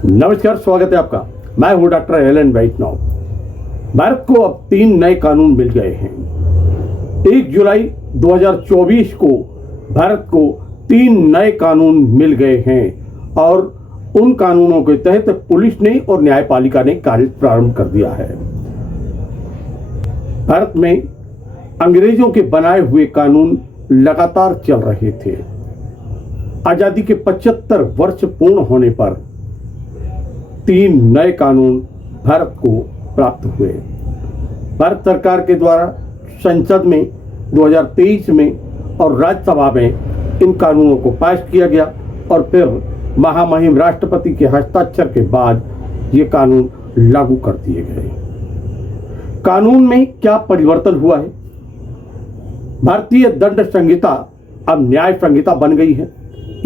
नमस्कार, स्वागत है आपका। मैं हूं डॉक्टर एलन वैष्णव। भारत को अब 3 नए कानून मिल गए हैं। 1 जुलाई 2024 को भारत को 3 नए कानून मिल गए हैं और उन कानूनों के तहत पुलिस ने और न्यायपालिका ने कार्य प्रारंभ कर दिया है। भारत में अंग्रेजों के बनाए हुए कानून लगातार चल रहे थे। आजादी के 75 वर्ष पूर्ण होने पर 3 नए कानून भारत को प्राप्त हुए। भारत सरकार के द्वारा संसद में 2023 में और राज्यसभा में इन कानूनों को पास किया गया और फिर महामहिम राष्ट्रपति के हस्ताक्षर के बाद ये कानून लागू कर दिए गए। कानून में क्या परिवर्तन हुआ है? भारतीय दंड संहिता अब न्याय संहिता बन गई है,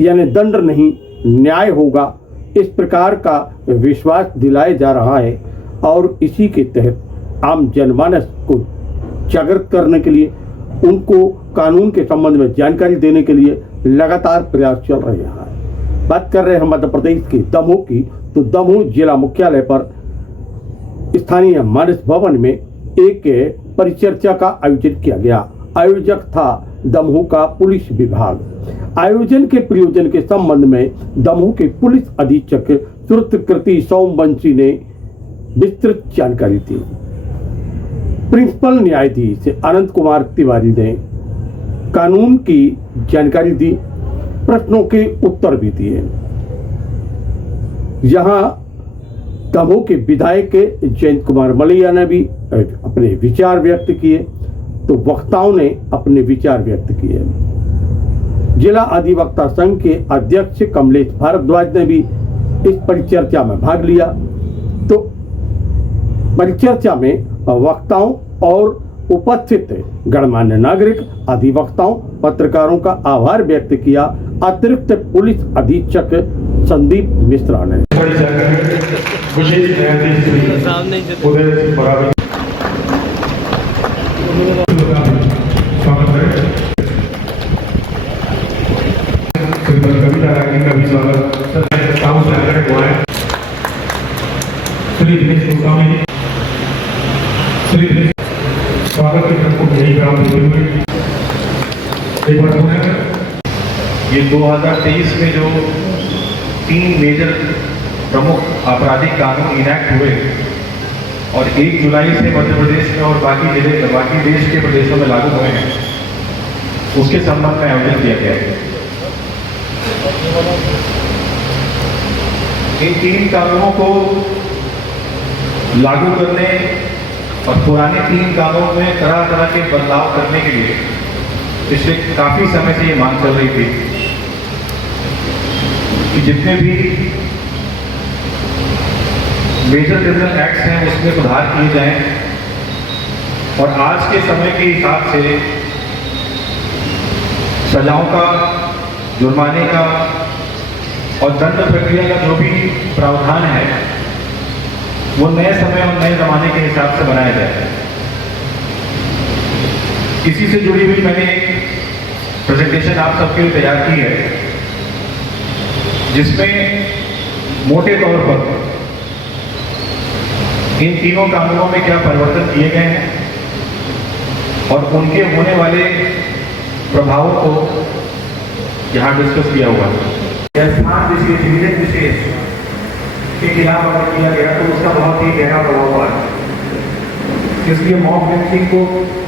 यानी दंड नहीं न्याय होगा, इस प्रकार का विश्वास दिलाया जा रहा है और इसी के तहत आम जनमानस को जागृत करने के लिए, उनको कानून के संबंध में जानकारी देने के लिए लगातार प्रयास चल रहे हैं। बात कर रहे हैं मध्य प्रदेश के दमोह की, तो दमोह जिला मुख्यालय पर स्थानीय मानस भवन में एक परिचर्चा का आयोजन किया गया। आयोजक था दमोह का पुलिस विभाग। आयोजन के प्रयोजन के संबंध में दमोह के पुलिस अधीक्षक श्रुतकृति सोमवंशी ने विस्तृत जानकारी दी। प्रिंसिपल न्यायाधीश अनंत कुमार तिवारी ने कानून की जानकारी दी, प्रश्नों के उत्तर भी दिए। यहां दमोह के विधायक जयंत कुमार मलैया ने भी अपने विचार व्यक्त किए, तो वक्ताओं ने अपने विचार व्यक्त किए। जिला अधिवक्ता संघ के अध्यक्ष कमलेश भारद्वाज ने भी इस परिचर्चा में भाग लिया। तो परिचर्चा में वक्ताओं और उपस्थित गणमान्य नागरिक, अधिवक्ताओं, पत्रकारों का आभार व्यक्त किया अतिरिक्त पुलिस अधीक्षक संदीप मिश्रा ने। स्वागत ये 2023 में जो 3 मेजर प्रमुख आपराधिक कानून इनैक्ट हुए और 1 जुलाई से मध्य प्रदेश में और बाकी देश के प्रदेशों में लागू हुए हैं, उसके संबंध में आयोजन किया गया है। इन 3 कानूनों को लागू करने और पुराने 3 कानून में तरह तरह के बदलाव करने के लिए पिछले काफी समय से ये मांग चल रही थी कि जितने भी मेजर क्रिमिनल एक्ट्स हैं उसमें सुधार किए जाएं और आज के समय के हिसाब से सजाओं का, जुर्माने का और दंड प्रक्रिया का जो भी प्रावधान है वो नए समय और नए जमाने के हिसाब से बनाया जाए। इसी से जुड़ी हुई मैंने एक प्रेजेंटेशन आप सबके लिए तैयार की है, जिसमें मोटे तौर पर इन 3 कानूनों में क्या परिवर्तन किए गए हैं और उनके होने वाले प्रभावों को यहाँ डिस्कस किया हुआ है। स्थान विशेष के खिलाफ ऑर्डर किया गया तो उसका बहुत ही गहरा प्रभाव पड़ा, इसलिए मॉब लिंचिंग को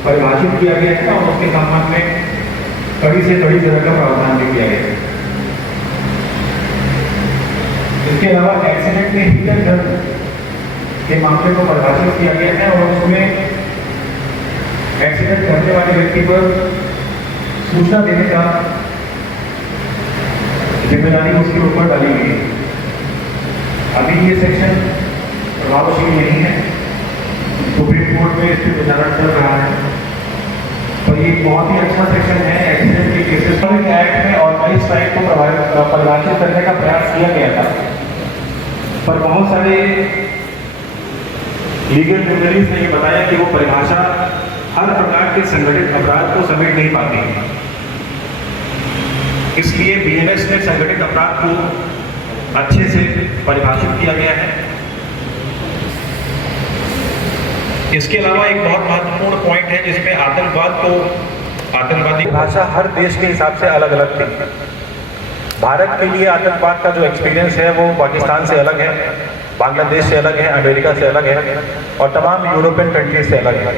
परिभाषित किया गया है और उसके संबंध में कड़ी से कड़ी तरह का प्रावधान भी किया गया है। इसके अलावा एक्सीडेंट में हीटर दर्द के मामले को परिभाषित किया गया है और उसमें एक्सीडेंट करने वाले व्यक्ति पर सूचना देने का जिम्मेदारी उसके ऊपर डाली गई है। अभी ये सेक्शन प्रभावशील नहीं है, सुप्रीम कोर्ट में इस पर विचार चल रहा है, पर ये बहुत ही अच्छा सेक्शन है। एक्सीडेंट के केसेस एक्ट में ऑर्गेनाइज्ड क्राइम को परिभाषित करने का प्रयास किया गया था, पर बहुत सारे लीगल डिक्शनरीज ने ये बताया कि वो परिभाषा हर प्रकार के संगठित अपराध को समेट नहीं पाती है। इसलिए बीएनएस ने संगठित अपराध को अच्छे से परिभाषित किया गया है। इसके अलावा एक बहुत महत्वपूर्ण पॉइंट है जिसमें आतंकवादी भाषा हर देश के हिसाब से अलग अलग थी। भारत के लिए आतंकवाद का जो एक्सपीरियंस है वो पाकिस्तान से अलग है, बांग्लादेश से अलग है, अमेरिका से अलग है और तमाम यूरोपियन कंट्रीज से अलग है।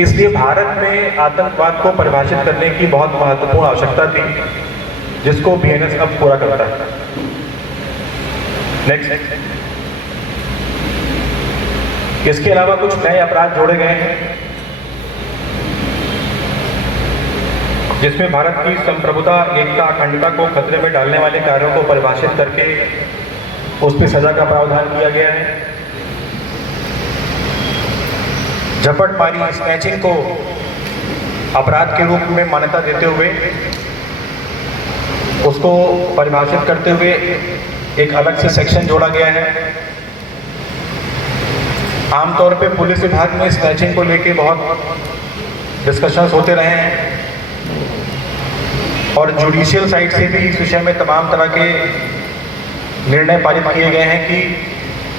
इसलिए भारत में आतंकवाद को परिभाषित करने की बहुत महत्वपूर्ण आवश्यकता थी, जिसको बीएनएस अब पूरा करता है। नेक्स्ट, इसके अलावा कुछ नए अपराध जोड़े गए हैं जिसमें भारत की संप्रभुता, एकता, अखंडता को खतरे में डालने वाले कार्यों को परिभाषित करके उस पर सजा का प्रावधान किया गया है। झपटमारी, स्नैचिंग को अपराध के रूप में मान्यता देते हुए उसको परिभाषित करते हुए एक अलग से सेक्शन जोड़ा गया है। आमतौर पे पुलिस विभाग में स्नैचिंग को लेके बहुत डिस्कशंस होते रहे हैं और जुडिशियल साइड से भी इस विषय में तमाम तरह के निर्णय पारित किए गए हैं कि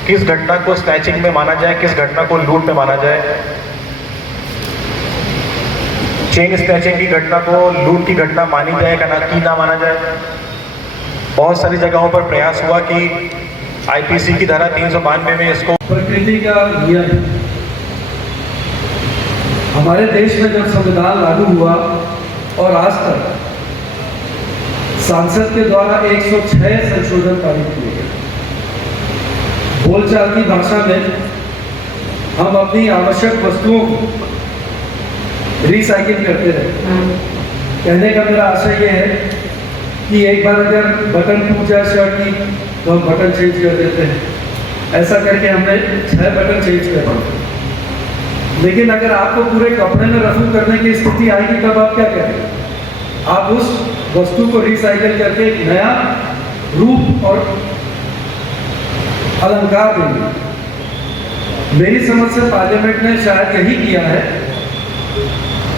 किस घटना को स्नैचिंग में माना जाए, किस घटना को लूट में माना जाए। चेन स्नैचिंग की घटना को लूट की घटना मानी जाए कि ना माना जाए। बहुत सारी जगहों पर प्रयास हुआ कि आईपीसी की धारा 392 में इसको प्रकृति का नियम। हमारे देश में जब संविधान लागू हुआ और आज तक सांसद के द्वारा 106 संशोधन पारित किए गए। बोलचाल की भाषा में हम अपनी आवश्यक वस्तुओं को रिसाइकिल करते रहे। कहने का मेरा आशय ये है कि एक बार अगर बटन टूट जाए शर्ट की तो हम बटन चेंज कर देते हैं। ऐसा करके हमने 6 बटन चेंज कर दिए। लेकिन अगर आपको पूरे कपड़े में रफू करने की स्थिति आएगी तब आप क्या करेंगे? आप उस वस्तु को रिसाइकिल करके एक नया रूप और अलंकार देंगे। मेरी समझ से पार्लियामेंट ने शायद यही किया है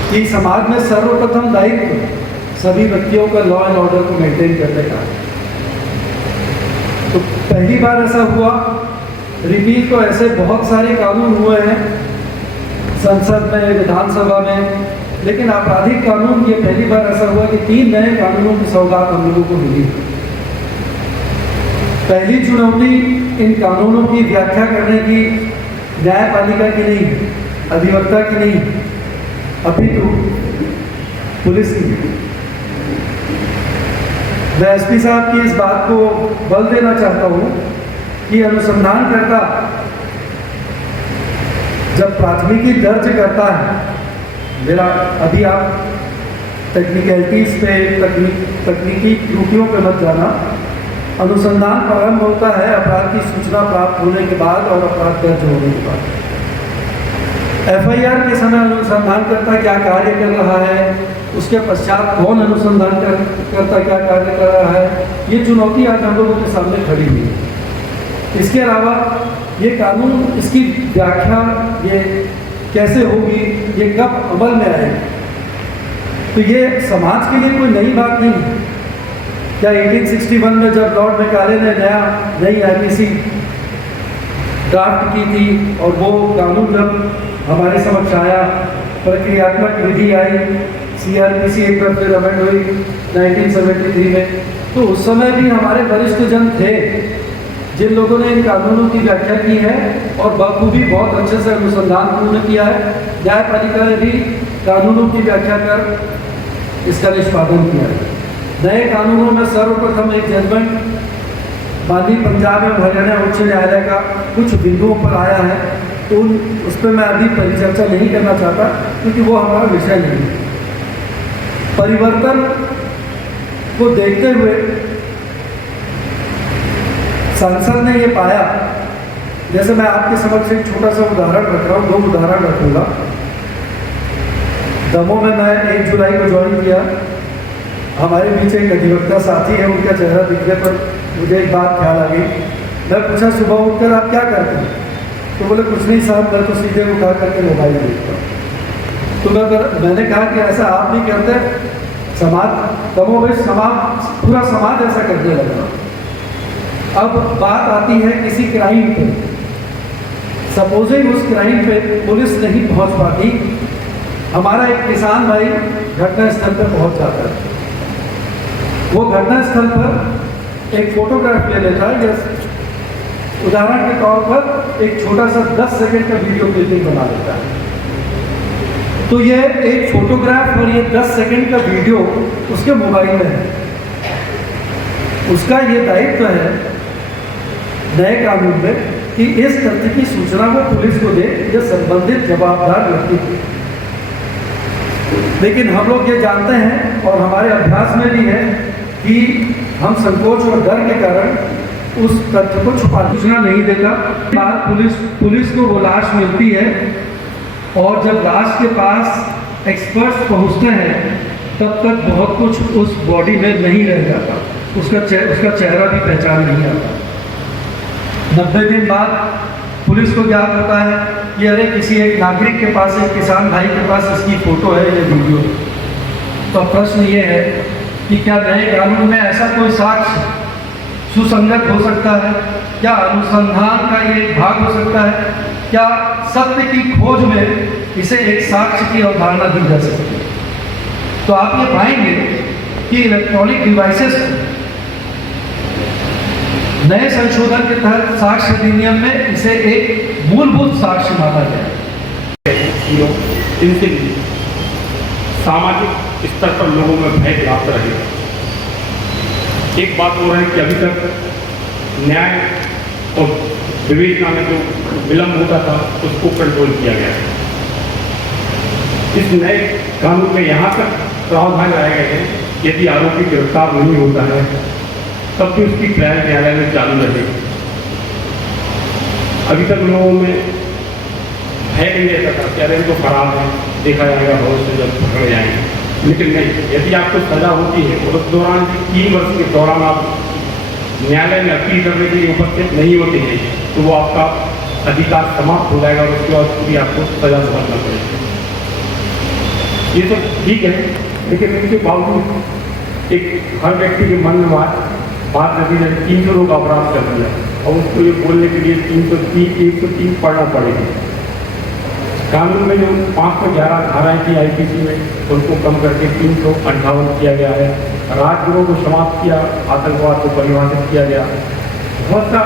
कि समाज में सर्वप्रथम दायित्व सभी व्यक्तियों का लॉ एंड ऑर्डर को मेंटेन करने का। तो पहली बार ऐसा हुआ। रिपील तो ऐसे बहुत सारे कानून हुए हैं संसद में, विधानसभा में, लेकिन आपराधिक कानून ये पहली बार ऐसा हुआ कि 3 नए कानूनों की सौगात हम लोगों को मिली। पहली चुनौती इन कानूनों की व्याख्या करने की न्यायपालिका की नहीं, अधिवक्ता की नहीं, अपितु पुलिस की। मैं एसपी साहब की इस बात को बल देना चाहता हूँ कि अनुसंधानकर्ता जब प्राथमिकी दर्ज करता है, मेरा अभी आप टेक्निकलिटीज पे, तकनीकी त्रुटियों पे मत जाना। अनुसंधान प्रारंभ होता है अपराध की सूचना प्राप्त होने के बाद और अपराध दर्ज होने के बाद। एफआईआर के समय अनुसंधानकर्ता क्या कार्य कर रहा है, उसके पश्चात कौन अनुसंधानकर्ता क्या कार्य कर रहा है, ये चुनौती आज हम लोगों के सामने खड़ी हुई है। इसके अलावा ये कानून, इसकी व्याख्या ये कैसे होगी, ये कब अमल में आएगी, तो ये समाज के लिए कोई नई बात नहीं है। क्या 1861 में जब लॉर्ड मैकाले ने नई आईपीसी ड्राफ्ट की थी और वो कानून जब हमारे समक्ष आया, प्रक्रियात्मक विधि आई, सीआरपीसी एक बार फिर अमेंड हुई 1973 में, तो उस समय भी हमारे वरिष्ठ जन थे जिन लोगों ने इन कानूनों की व्याख्या की है और बखूबी बहुत अच्छे से अनुसंधान पूर्ण किया है। न्यायपालिका ने भी कानूनों की व्याख्या कर इसका निष्पादन किया है। नए कानूनों में सर्वप्रथम एक जजमेंट माननीय पंजाब एवं हरियाणा उच्च न्यायालय का कुछ बिंदुओं पर आया है, तो उस पर मैं अभी परिचर्चा नहीं करना चाहता क्योंकि वो हमारा विषय नहीं है। परिवर्तन को देखते हुए संसद ने ये पाया, जैसे मैं आपके समक्ष एक छोटा सा उदाहरण रख रहा हूँ, 2 उदाहरण रखूँगा। दमोह में मैं 1 जुलाई को ज्वाइन किया। हमारे बीच एक अधिवक्ता साथी है, उनका चेहरा दिखने पर मुझे एक बात ख्याल आ गई। मैं पूछा सुबह उठकर आप क्या करते हैं? तो बोले कुछ नहीं साहब, मैं तो सीधे उठा करके मोबाइल देखता हूँ। तो मैंने कहा कि ऐसा आप नहीं करते, समाज दमोह में पूरा समाज ऐसा करने लगा। अब बात आती है किसी क्राइम पे। सपोजिंग उस क्राइम पे पुलिस नहीं पहुंच पाती, हमारा एक किसान भाई घटनास्थल पर पहुंच जाता है। वो घटनास्थल पर एक फोटोग्राफ ले लेता है, जैसे उदाहरण के तौर पर एक छोटा सा 10 सेकंड का वीडियो क्लिपिंग बना लेता है। तो ये एक फोटोग्राफ और ये 10 सेकंड का वीडियो उसके मोबाइल में है। उसका ये दायित्व है नए कानून में कि इस तथ्य की सूचना वो पुलिस को दे जो संबंधित जवाबदार व्यक्ति को। लेकिन हम लोग ये जानते हैं और हमारे अभ्यास में भी है कि हम संकोच और डर के कारण उस तथ्य को छुपा सूचना नहीं देता। बाद पुलिस को वो लाश मिलती है और जब लाश के पास एक्सपर्ट्स पहुंचते हैं तब तक बहुत कुछ उस बॉडी में नहीं रह जाता, उसका चेहरा भी पहचान नहीं आता। 90 दिन बाद पुलिस को ज्ञात होता है कि अरे किसी एक नागरिक के पास, एक किसान भाई के पास इसकी फोटो है या वीडियो। तो प्रश्न ये है कि क्या नए कानून में ऐसा कोई साक्ष्य सुसंगत हो सकता है? क्या अनुसंधान का ये एक भाग हो सकता है? क्या सत्य की खोज में इसे एक साक्ष्य की अवधारणा दी जा सकती है? तो आप ये पाएंगे कि इलेक्ट्रॉनिक डिवाइसेस नए संशोधन के तहत साक्ष्य अधिनियम में इसे एक मूलभूत साक्ष्य माना गया। इनसे सामाजिक स्तर पर लोगों में भय व्याप्त रहेगा। एक बात हो रहा है कि अभी तक न्याय और विवेचना में जो विलंब होता था उसको कंट्रोल किया गया है। इस नए कानून में यहाँ तक प्रावधान लाए गए हैं, यदि आरोपी गिरफ्तार नहीं होता है तब भी उसकी ट्रायल न्यायालय में चालू रहेगी। अभी तक लोगों में भय नहीं रहता था कि अरे तो खराब है, देखा जाएगा भविष्य जब पकड़े जाएंगे। लेकिन नहीं, यदि आपको सजा होती है और उस दौरान 3 वर्ष के दौरान आप न्यायालय में अपील करने के लिए उपस्थित नहीं होते हैं तो वो आपका अधिकार समाप्त हो जाएगा और उसके बाद पूरी आपको सजा समझना पड़ेगी। ये सब ठीक है, लेकिन इसके बावजूद एक हर व्यक्ति के मन में बात रहती है 300 लोग अपराध कर दिया और उसको ये बोलने के लिए 103 पढ़ना पड़ेगा। कानून में जो 511 धाराएं थी आईपीसी में उनको कम करके 358 किया गया है। राजगुरों को समाप्त किया, आतंकवाद को परिभाषित किया गया। बहुत सा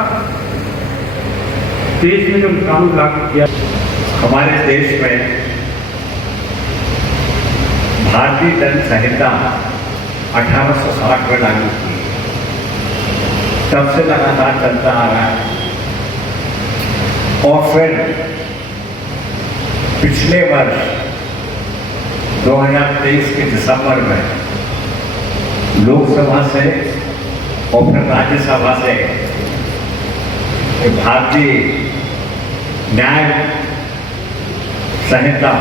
देश में जो कानून लागू किया। हमारे देश में भारतीय दंड संहिता 1860 में लागू की, तब से लगातार चलता आ रहा है। और फिर पिछले वर्ष 2023 के दिसंबर में लोकसभा से और फिर राज्यसभा से भारतीय न्याय संहिता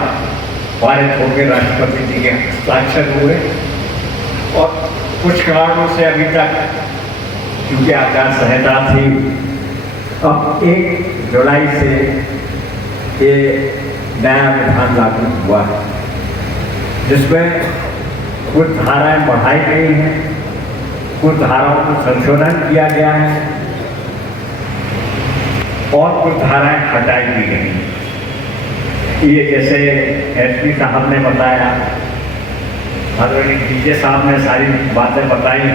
पारित होकर राष्ट्रपति जी के हस्ताक्षर हुए और कुछ कारणों से अभी तक क्योंकि आचार संहिता थी, अब 1 जुलाई से ये नया विधान लागू हुआ है जिसमें कुछ धाराएं बढ़ाई गई हैं, कुछ धाराओं को संशोधन किया गया है और कुछ धाराएं हटाई दी गई हैं। ये जैसे एसपी साहब ने बताया, आदरणीय डीजे साहब ने सारी बातें बताई।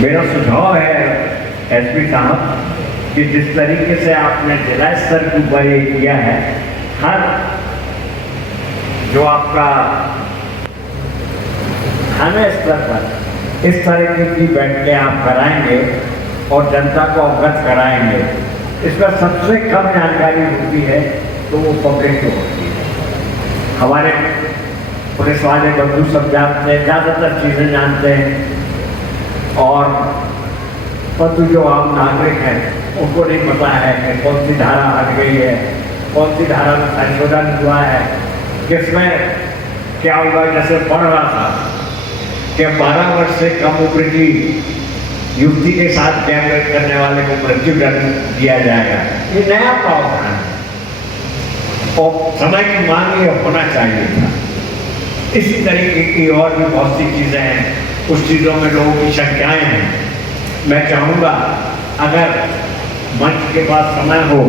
मेरा सुझाव है एसपी साहब कि जिस तरीके से आपने जिला स्तर के ऊपर ये किया है, हर जो आपका थाना स्तर पर इस तरीके की बैठकें आप कराएंगे और जनता को अवगत कराएंगे। इस पर सबसे कम जानकारी होती है तो वो पब्लिक को होती है। हमारे पुलिस वाले बंधु सब जानते हैं, ज़्यादातर चीज़ें जानते हैं और परंतु जो आम नागरिक हैं उनको नहीं पता है कि कौन सी धारा हट गई है, कौन सी धारा में संशोधन हुआ है, किसमें क्या हुआ। जैसे पढ़ रहा था कि 12 वर्ष से कम उम्र की युवती के साथ गैंगरेप करने वाले को मृत्युदंड दिया जाएगा। ये नया प्रावधान है और समय की मांग ये होना चाहिए था। इसी तरीके की और भी बहुत सी चीज़ें हैं, कुछ चीज़ों में लोगों की शंकाएं हैं मैं चाहूँगा अगर मंच के बाद समय हो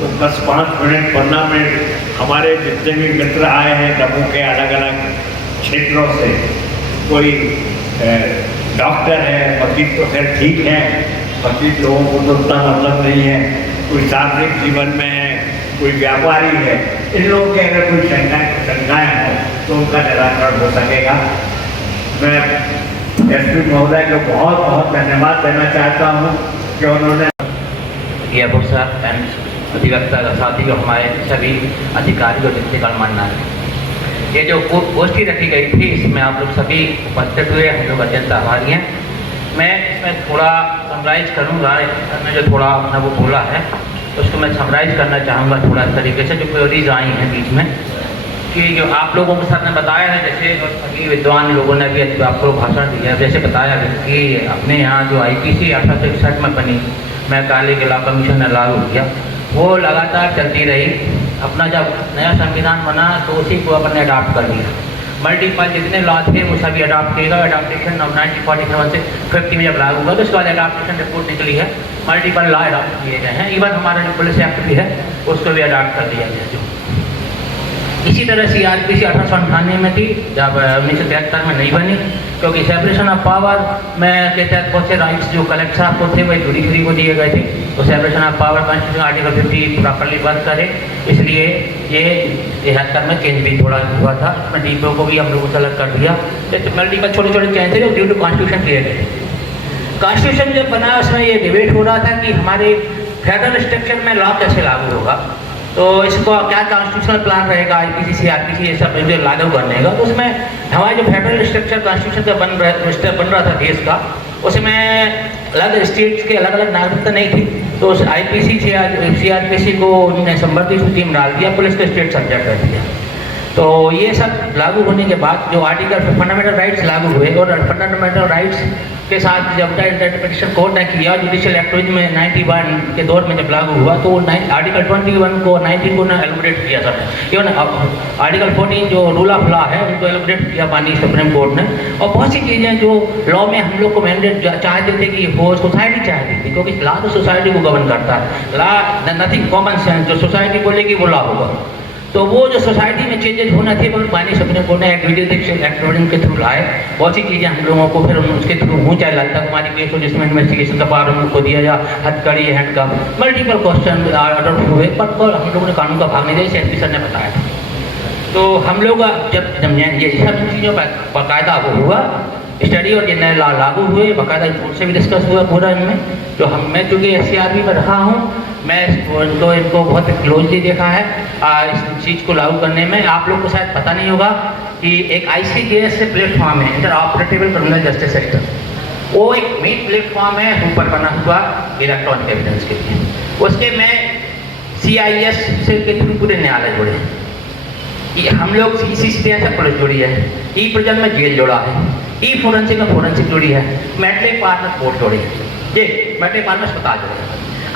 तो 10-5 मिनट 15 मिनट हमारे जितने भी मित्र आए हैं दमोह के अलग अलग क्षेत्रों से, कोई डॉक्टर है, वकील तो खैर ठीक है, वकील लोगों को तो उतना मतलब नहीं है, कोई सार्वजनिक जीवन में है, कोई व्यापारी है, इन लोगों के अगर कोई शंकाएँ हों तो उनका निराकरण हो सकेगा। मैं एसपी महोदय को बहुत बहुत धन्यवाद देना चाहता हूँ कि उन्होंने एयरपोर्ट साहब एंड अधिवक्ता साथी जो हमारे सभी अधिकारी और जितने गणमान्य हैं, ये जो गोष्ठी रखी गई थी इसमें आप लोग सभी उपस्थित हुए, हम लोग अत्यंत आभारी हैं। मैं इसमें थोड़ा समराइज करूँगा, इसमें जो थोड़ा अपना वो बोला है उसको मैं समराइज करना चाहूँगा थोड़ा इस तरीके से, जो क्वेरीज आई हैं बीच में कि जो आप लोगों के साथ ने बताया है, जैसे और सभी विद्वान लोगों ने भी आपको भाषण दिया, जैसे बताया कि अपने यहाँ जो IPC 1861 में बनी, मैं काले किला कमीशन ने लागू किया, वो लगातार चलती रही। अपना जब नया संविधान बना तो उसी को अपने अडाप्ट कर दिया। मल्टीपल जितने लॉ थे वो सभी अडाप्ट किएगा। अडाप्टेशन ऑफ 1947 से 50 में जब लागू हुआ तो उसके बाद अडाप्टेशन रिपोर्ट निकली है, मल्टीपल लॉ अडाप्ट किए गए हैं। इवन हमारा जो पुलिस एक्ट भी है उसको भी अडाप्ट कर दिया गया। जो इसी तरह CRPC 1898 में थी, जब 1973 में नहीं बनी, क्योंकि सेपरेशन ऑफ पावर में के तहत बहुत से राइट्स जो कलेक्टर साहब को थे वही जुडिशरी को दिए गए थे, तो separation of power constitution article 50 properly work करे, इसलिए ये 73 में चेंज भी थोड़ा हुआ था। इसमें DPO को भी हम लोगों से अलग कर दिया। तो मल्टीपल छोटे छोटे चेंज थे जो ड्यू टू कॉन्स्टिट्यूशन किए गए। कॉन्स्टिट्यूशन जब बना उसमें ये डिबेट हो रहा था कि हमारे फेडरल स्ट्रक्चर में लॉ कैसे लागू होगा, तो इसको क्या कॉन्स्टिट्यूशनल प्लान रहेगा IPC CRPC ये सब जो लागू करने का। तो उसमें हमारा जो फेडरल स्ट्रक्चर कॉन्स्टिट्यूशन का बन रहा था देश का, उसमें अलग स्टेट्स के अलग अलग नागरिकता नहीं थी, तो उस IPC CRPC को उन्होंने संवर्ती सूची में डाल दिया, पुलिस को स्टेट सब्जेक्ट कर दिया। तो ये सब लागू होने के बाद जो आर्टिकल फंडामेंटल राइट्स लागू हुए, और फंडामेंटल राइट्स के साथ जब इंटरप्रिटेशन कोर्ट ने किया जुडिशियल एक्टिविटी में 91 के दौर में जब लागू हुआ, तो आर्टिकल 21 को 19 को ना एलिमिनेट किया सब। इवन आर्टिकल 14 जो रूल ऑफ लॉ है उनको एलिमिनेट किया माननीय सुप्रीम कोर्ट ने। और बहुत सी चीज़ें जो लॉ में हम लोग को मैंडेट चाहते थे कि वो सोसाइटी चाहती थी, क्योंकि लॉ तो सोसाइटी को गवर्न करता है। लॉ नथिंग कॉमन सेंस, जो सोसाइटी बोलेगी वो लॉ होगा। तो वो जो सोसाइटी में चेंजेस होना थे वो माननीय सुप्रीम कोर्ट ने एक्ट के थ्रू लाए। बहुत सी चीज़ें हम लोगों को फिर उसके थ्रू हों, चाहे ललिता कुमारी केस हो जिसमें इन्वेस्टिगेशन का पावर हम लोग को दिया, या हथकड़ी हैंड का मल्टीपल क्वेश्चन ऑर्डर हुए, पर हम लोगों ने कानून का भाग नहीं दिया, जैसे SP सर ने बताया था। तो हम लोग जब ये सब चीज़ों का बाकायदा वो हुआ स्टडी और ये नए लॉ लागू हुए, बाकायदा कोर्ट से भी डिस्कस हुआ पूरा इनमें। तो मैं चूँकि SCRB में रहा हूँ, मैं इनको बहुत क्लोजली देखा है इस चीज़ को लागू करने में। आप लोग को शायद पता नहीं होगा कि एक ICJS से प्लेटफॉर्म है, inter operable criminal justice sector, वो एक मेन प्लेटफॉर्म है ऊपर बना हुआ इलेक्ट्रॉनिक एविडेंस के लिए। उसके में CIS से के थ्रू पूरे न्यायालय जुड़े हैं, हम लोग CC से पुलिस जुड़ी है, ई-प्रिजन में जेल जुड़ा है, ई-फोरेंसिक में फोरेंसिक जुड़ी है, मेट्रिक पार में कोर्ट जुड़ी है, जी मेट्रिक पार में अस्पताल जुड़े हैं।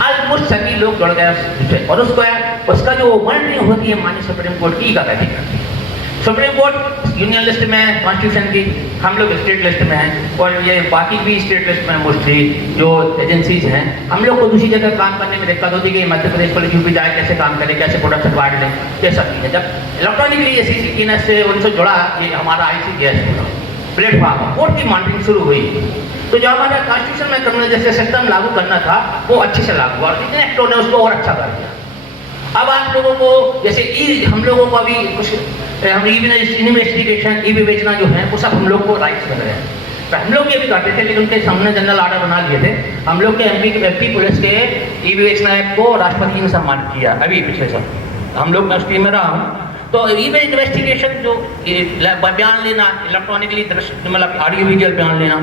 ऑलमोस्ट सभी लोग जुड़ गए। और उसका जो मॉनिटरिंग होती है माननीय सुप्रीम कोर्ट की करती है। सुप्रीम कोर्ट यूनियन लिस्ट में है कॉन्स्टिट्यूशन की, हम लोग स्टेट लिस्ट में हैं, और ये बाकी भी स्टेट लिस्ट में मोस्टली जो एजेंसीज हैं। हम लोग को दूसरी जगह काम करने में दिक्कत होती है कि मध्य प्रदेश पुलिस यूपी जाए, कैसे काम करे, कैसे प्रोडक्शन वार्ड लें, ये सब चीज़ें। जब इलेक्ट्रॉनिकली CC से उनसे जुड़ा ये हमारा ICJS प्लेटफॉर्म, कोर्ट की मॉनिटरिंग शुरू हुई। तो जो हमारा कॉन्स्टिट्यूशन में क्रिमिनल जस्टिस सिस्टम लागू करना था वो अच्छे से लागू हुआ, और जितने एक्टों ने उसको और अच्छा कर दिया। अब आप लोगों को जैसे हम लोगों को अभी कुछ हम इन्वेस्टिगेशन विवेचना जो है वो सब हम लोग को राइट्स मिल रहे हैं। तो हम लोग ये भी करते थे, लेकिन उनके सामने जनरल ऑर्डर बना लिए थे। हम लोग के MP पुलिस के विवेचना एक्ट को राष्ट्रपति ने सम्मानित किया अभी पिछले साल, हम लोग मैं उस टीम में रहा हूँ। तो इन्वेस्टिगेशन जो बयान लेना इलेक्ट्रॉनिकली दृश्य, मतलब ऑडियो विजुअल बयान लेना,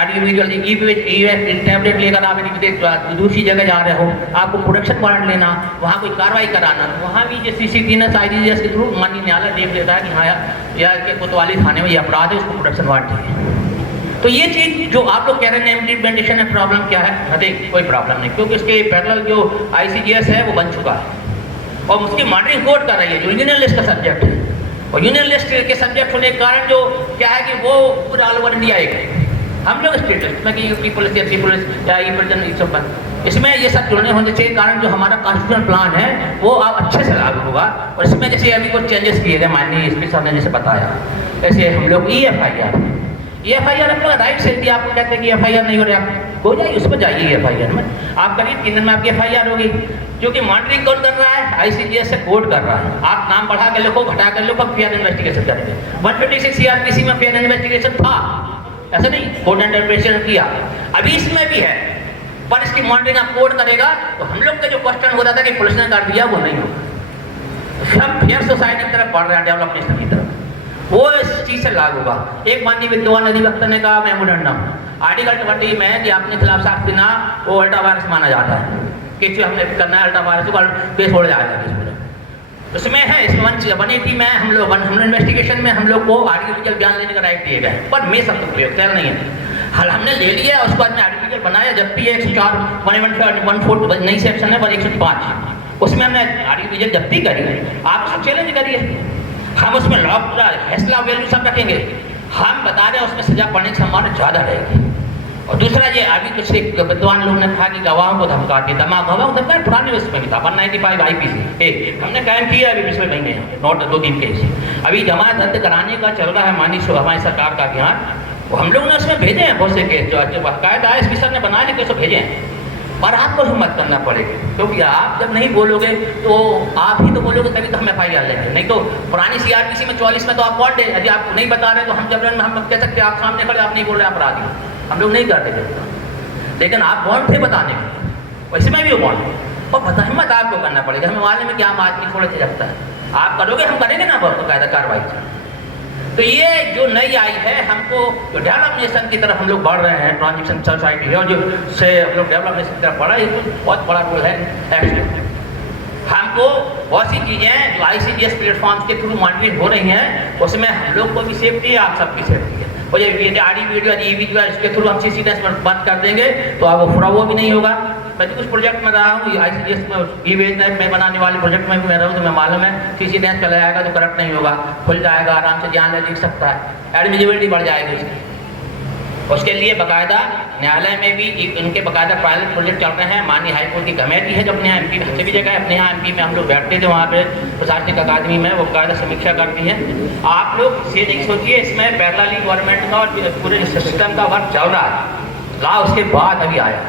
ऑडियो विजुअल टैबलेट लेकर आप दूसरी जगह जा रहे हो, आपको प्रोडक्शन वारंट लेना, वहाँ कोई कार्रवाई कराना, वहाँ भी जो CC ICJS के थ्रू माननीय न्यायालय देख लेता है कि हाँ यार के कोतवाली थाने में ये अपराध है, उसको प्रोडक्शन वारंट चाहिए। तो ये चीज़ जो आप लोग कह रहे हैं इम्प्लीमेंटेशन में प्रॉब्लम क्या है, नहीं कोई प्रॉब्लम नहीं, क्योंकि इसके पैरेलल जो ICJS है वो बन चुका है और उसकी मॉनिटरिंग कोर्ट कर रही है, जो यूनियन लिस्ट का सब्जेक्ट है। और यूनियन लिस्ट के सब्जेक्ट होने के कारण जो क्या है कि वो पूरा ऑल ओवर इंडिया एक है, हम लोग स्टेटस में कि यूपी पुलिस, एसपी पुलिस या ई प्रिजन, ये सब इसमें ये सब जुड़ने होने चाहिए, कारण जो हमारा कॉन्स्टिट्यूशन प्लान है वो अब अच्छे से लागू होगा। और इसमें जैसे अभी कुछ चेंजेस किए गए, माननीय एसपी साहब ने जैसे बताया, ऐसे हम लोग EFIR अपना राइट से दिया, आपको कहते हैं कि FIR नहीं हो रहा, आप हो जाइए, उस पर जाइए FIR में, आप करिए 3 दिन में आपकी FIR होगी। क्योंकि मॉनिटरिंग कौन कर रहा है? ICGS से कोड कर रहा है। आप नाम बढ़ा कर लिखो, घटा कर लिखो, फेयर इन्वेस्टिगेशन करेंगे। 156 CRPC में फेयर इन्वेस्टिगेशन था, ऐसा नहीं, कोड इंटरप्रिटेशन किया, अभी इसमें भी है, पर इसकी मॉनिटरिंग आप कोड करेगा तो हम लोग का जो क्वेश्चन हो रहा था कि पुलिस ने कर दिया, वो नहीं होगा। हम फेयर सोसाइटी की तरफ बढ़ रहे हैं, डेवलप नेशन की तरफ, वो इस चीज से लागू होगा। एक माननीय विद्वान अधिवक्ता ने कहा मेमोरेंडम आर्टिकल 20 में कि आपने खिलाफ साफ बिना वो अल्ट्रा वायरस माना जाता है, कि हमने करना है अल्ट्रा वायरस को केस हो जाएगा केस में। उसमें है इस 180 में हम लोग इन्वेस्टिगेशन में हम लोग को आर्टिफिशियल बयान लेने का राइट दिए गए, पर मैं सब प्रयोग तैयार नहीं है। हल हमने ले लिया, उसके बाद में आर्टिफिशियल बनाया, जबकि 104 114 नई सेक्शन है, पर 105 उसमें हमने आर्टिफिशियल जब्ती करी। आप उसको चैलेंज करिए, हम उसमें लॉ पूरा फैसला वैल्यू सब रखेंगे। हम बता रहे हैं उसमें सजा पड़ने की संभावना ज़्यादा रहेगी। और दूसरा ये अभी कुछ एक विद्वान लोग ने कहा कि गवाहों को धमका दिया, गवाहों को धमका पुराने उसमें भी था 195 IPC हमने कायम किया अभी पिछले महीने, नोट 2-3 केस अभी जमानत रद्द कराने का चल रहा है माननीय हमारी सरकार का अभियान। वो हम लोग ने उसमें भेजे हैं बहुत से केस, जो बाकायदा ISP सर ने बनाए हैं, केस भेजे हैं। पर आपको हिम्मत करना पड़ेगी, क्योंकि आप जब नहीं बोलोगे तो आप ही तो बोलोगे, तभी तो हम FIR लेंगे। नहीं तो पुरानी CRPC में 44 में तो आप कौन दे, यदि आप नहीं बता रहे तो हम जबरन में हम कह सकते हैं आप सामने खड़े, आप नहीं बोल रहे अपराधी, हम लोग नहीं करते थे। लेकिन आप कौन थे बताने के, वैसे में भी वो कौन, और पता हिम्मत आपको करना पड़ेगा। हमें मालूम है कि आम आदमी थोड़ा सा जगता है, आप करोगे हम करेंगे ना बाकायदा कार्रवाई। तो ये जो नई आई है, हमको जो डेवलप नेशन की तरफ हम लोग बढ़ रहे हैं, ट्रांजिशन सोसाइटी है, और जो से हम लोग डेवलप नेशन की तरफ बढ़ा, ये बहुत बड़ा रोल है एक्शन। हमको बहुत सी चीज़ें जो ICGS प्लेटफॉर्म के थ्रू मॉनिटरिंग हो रही हैं, उसमें हम लोग को भी सेफ्टी है, आप सबकी सेफ्टी है। और ये आडी वीडियो EV जो है, इसके थ्रू हम CCTV बंद कर देंगे तो अब वो भी नहीं होगा। मैं तो कुछ प्रोजेक्ट में रहा हूँ, ICGS में ई-वेज में बनाने वाले प्रोजेक्ट में भी मैं रहा हूँ, तो मैं मालूम है CCTV चला जाएगा तो करप्ट नहीं होगा, खुल जाएगा, आराम से ध्यान लिख सकता है, एडमिजिबिलिटी बढ़ जाएगी उसकी। उसके लिए बाकायदा न्यायालय में भी इनके बाकायदा पायलट प्रोजेक्ट चल रहे हैं। माननीय हाईकोर्ट की कमेटी है जो अपने यहाँ MP में सभी जगह, अपने यहाँ MP में हम लोग बैठते थे, वहाँ पे प्रशासनिक अकादमी में वो बाकायदा समीक्षा करती है। आप लोग ये नहीं सोचिए, इसमें पैरेलली गवर्नमेंट का और पूरे सिस्टम का वर्क चल रहा है, ला उसके बाद अभी आया।